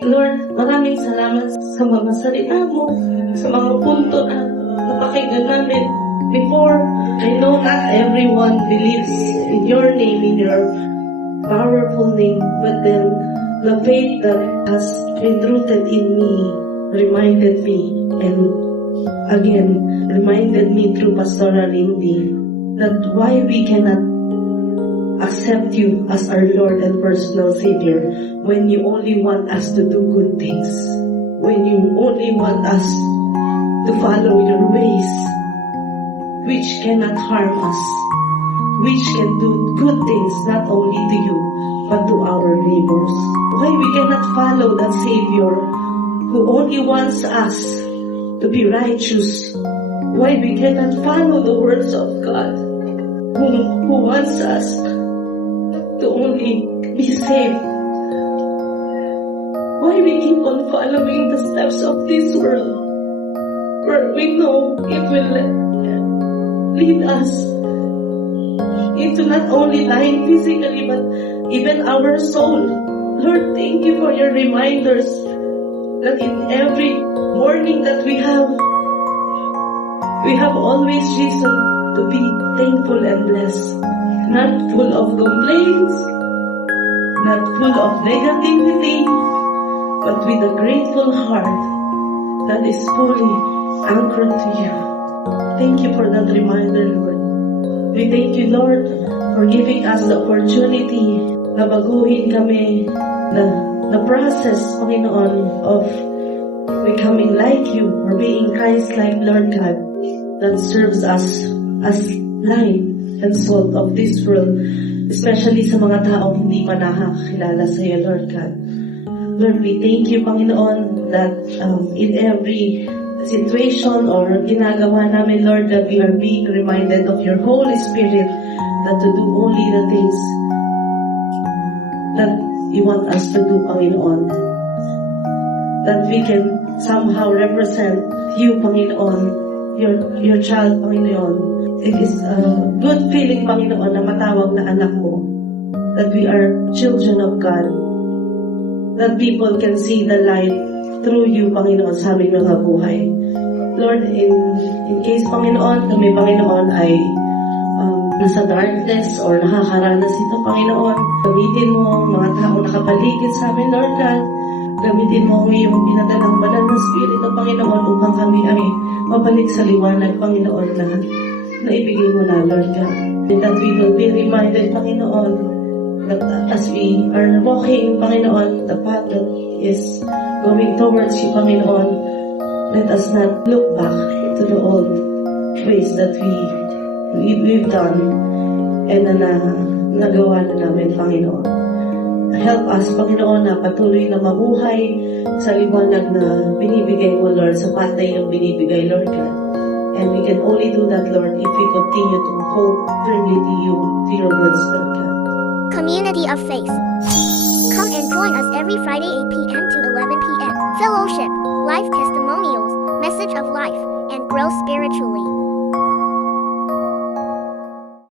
Lord, maraming salamat sa mga salita mo, sa mga punto na napakinggan namin before. I know not everyone believes in your name, in your powerful name, but then the faith that has been rooted in me reminded me, and again, reminded me through Pastoral Lindy, that why we cannot accept you as our Lord and personal Savior when you only want us to do good things, when you only want us to follow your ways, which cannot harm us, which can do good things not only to you, but to our neighbors. Why we cannot follow that Savior who only wants us to be righteous? Why we cannot follow the words of God who wants us to only be saved? Why we keep on following the steps of this world, where we know it will lead us into not only dying physically, but even our soul. Lord, thank you for your reminders that in every morning that we have always reason to be thankful and blessed. Not full of complaints, not full of negativity, but with a grateful heart that is fully anchored to you. Thank you for that reminder, Lord. We thank you, Lord, for giving us the opportunity na baguhin kami the process, Panginoon, of becoming like you or being Christ-like, Lord God, that serves us as light and salt of this world, especially sa mga taong hindi pa nakakilala sa iyo, Lord God. Lord, we thank you, Panginoon, that in every situation or ginagawa namin, Lord, that we are being reminded of your Holy Spirit, that to do only the things that you want us to do, Panginoon. That we can somehow represent you, Panginoon, your child, Panginoon. It is a good feeling, Panginoon, na matawag na anak mo. That we are children of God. That people can see the light through you, Panginoon, sa aming mga buhay. Lord, in case, Panginoon, kami, Panginoon, ay nasa darkness or nakakaranas ito, Panginoon, gamitin mo mga tao nakapaligid sa amin, Lord God. Gamitin mo ang iyong pinadalang banal na Espiritu, Panginoon, upang kami ay mabalik sa liwanag, Panginoon, na ibigay mo na, Lord God. And that we will be reminded, Panginoon, that as we are walking, Panginoon, the path that is going towards you, Panginoon, let us not look back to the old ways that we've done and na nagawa na namin, Panginoon. Help us, Panginoon, na patuloy na mabuhay sa liwanag na binibigay mo, Lord, sa patay ng binibigay, Lord God. And we can only do that, Lord, if we continue to hold firmly to you, to your words, Lord God. Community of Faith. Come and join us every Friday 8 p.m. to 11 p.m. Fellowship, life testimonials, message of life, and grow spiritually.